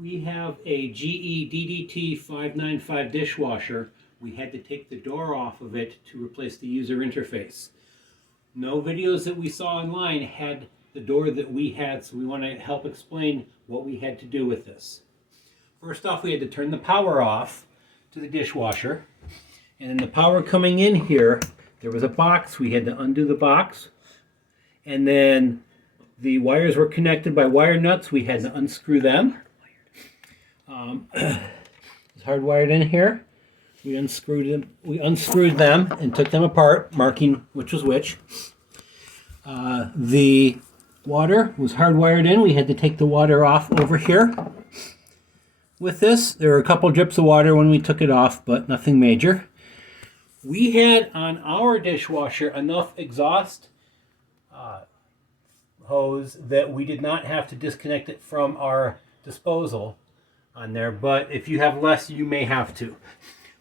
We have a GE DDT595 dishwasher. We had to take the door off of it to replace the user interface. No videos that we saw online had the door that we had, so we want to help explain what we had to do with this. First off, we had to turn the power off to the dishwasher. And then the power coming in here, there was a box. We had to undo the box. And then the wires were connected by wire nuts. We had to unscrew them. It's hardwired in here. We unscrewed them and took them apart, marking which was which. The water was hardwired in. We had to take the water off over here. With this, there were a couple drips of water when we took it off, but nothing major. We had on our dishwasher enough exhaust hose that we did not have to disconnect it from our disposal on there, but if you have less, you may have to.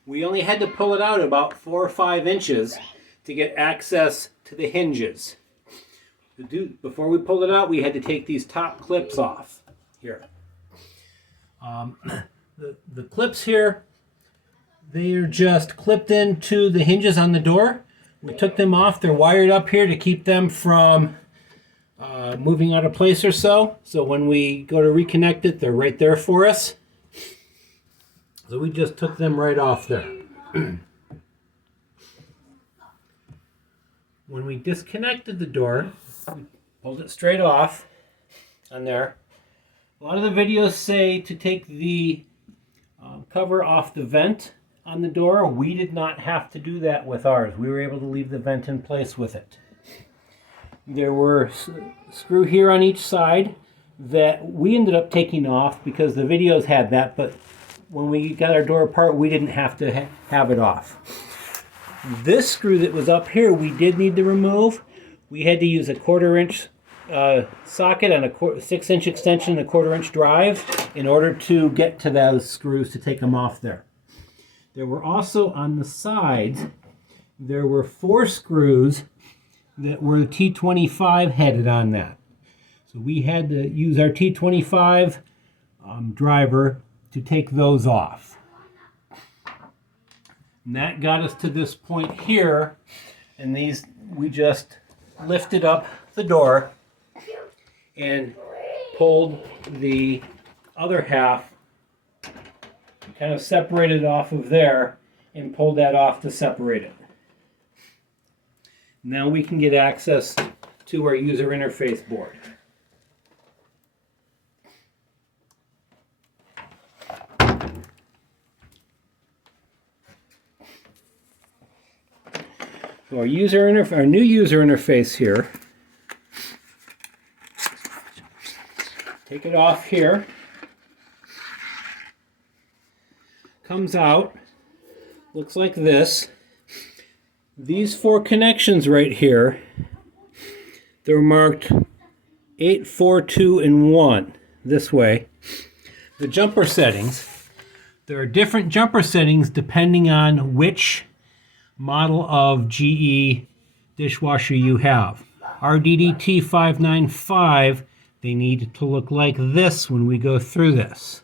We only had to pull it out about 4 or 5 inches to get access to the hinges. Before we pulled it out, we had to take these top clips off here. The clips here, they are just clipped into the hinges on the door. We took them off. They're wired up here to keep them from moving out of place or so. So when we go to reconnect it, they're right there for us. So we just took them right off there. When we disconnected the door, we pulled it straight off on there. A lot of the videos say to take the cover off the vent on the door. We did not have to do that with ours. We were able to leave the vent in place with it. There were screw here on each side that we ended up taking off because the videos had that, but when we got our door apart, we didn't have to have it off. This screw that was up here, we did need to remove. We had to use a 1/4 inch socket and a 6-inch extension, a 1/4 inch drive in order to get to those screws to take them off there. There were also on the sides, there were 4 screws that were T25 headed on that. So we had to use our T25 driver to take those off. And that got us to this point here, and these we just lifted up the door and pulled the other half, kind of separated off of there and pulled that off to separate it. Now we can get access to our user interface board. So our new user interface here. Take it off here. Comes out. Looks like this. These 4 connections right here, they're marked 8, 4, 2, and 1 this way. The jumper settings, there are different jumper settings depending on which model of GE dishwasher you have. Our DDT595, they need to look like this when we go through this.